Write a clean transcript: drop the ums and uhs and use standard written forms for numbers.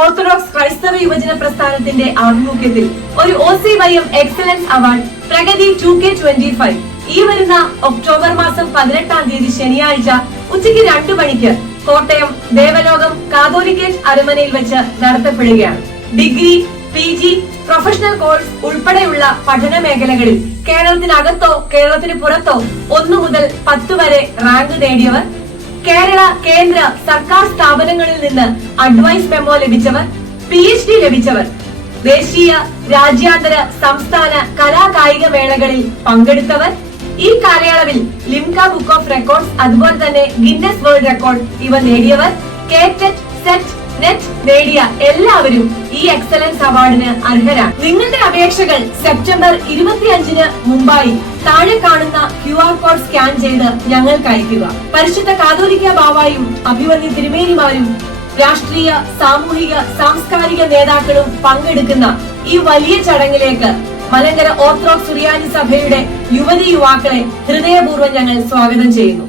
Orthodox ക്രൈസ്തവ യുവജന പ്രസ്ഥാനത്തിന്റെ ആഭിമുഖ്യത്തിൽ ഒരു OCYM excellence award Pragati 2K25 ഈ വരുന്ന ഒക്ടോബർ മാസം 18-ാം തീയതി ശനിയാഴ്ച ഉച്ചയ്ക്ക് 2 മണിക്ക് കോട്ടയം ദേവലോകം കാതോലിക്കേറ്റ് അരമനയിൽ വെച്ച് നടത്തപ്പെടുകയാണ്. ഡിഗ്രി, PG, പ്രൊഫഷണൽ കോഴ്സ് ഉൾപ്പെടെയുള്ള പഠന മേഖലകളിൽ കേരളത്തിനകത്തോ കേരളത്തിന് പുറത്തോ 1 മുതൽ 10 വരെ റാങ്ക് നേടിയവർ, കേരള, കേന്ദ്ര, സർക്കാർ സ്ഥാപനങ്ങളിൽ നിന്ന് അഡ്വൈസ് മെമ്മോ ലഭിച്ചവർ, PhD ലഭിച്ചവർ, ദേശീയ, രാജ്യാന്തര, സംസ്ഥാന കലാകായിക മേളകളിൽ പങ്കെടുത്തവർ, ഈ കാലയളവിൽ ലിംക ബുക്ക് ഓഫ് റെക്കോർഡ്സ് അതുപോലെ തന്നെ ഗിന്നസ് വേൾഡ് റെക്കോർഡ് ഇവ നേടിയവർ, കേറ്ററ്റ്, സെറ്റ്, നെറ്റ് നേടിയ എല്ലാവരും ഈ എക്സലൻസ് അവാർഡിന് അർഹരാണ്. നിങ്ങളുടെ അപേക്ഷകൾ സെപ്റ്റംബർ 25-ന് മുമ്പായി താഴെ കാണുന്ന QR കോഡ് സ്കാൻ ചെയ്ത് ഞങ്ങൾക്ക് അയയ്ക്കുക. പരിശുദ്ധ കാതോലിക്ക ബാവായും അഭിവന്യ തിരുമേനിമാരും രാഷ്ട്രീയ, സാമൂഹിക, സാംസ്കാരിക നേതാക്കളും പങ്കെടുക്കുന്ന ഈ വലിയ ചടങ്ങിലേക്ക് മലങ്കര ഓർത്തഡോക്സ് സുറിയാനി സഭയുടെ യുവതി യുവാക്കളെ ഹൃദയപൂർവ്വം ഞങ്ങൾ സ്വാഗതം ചെയ്യുന്നു.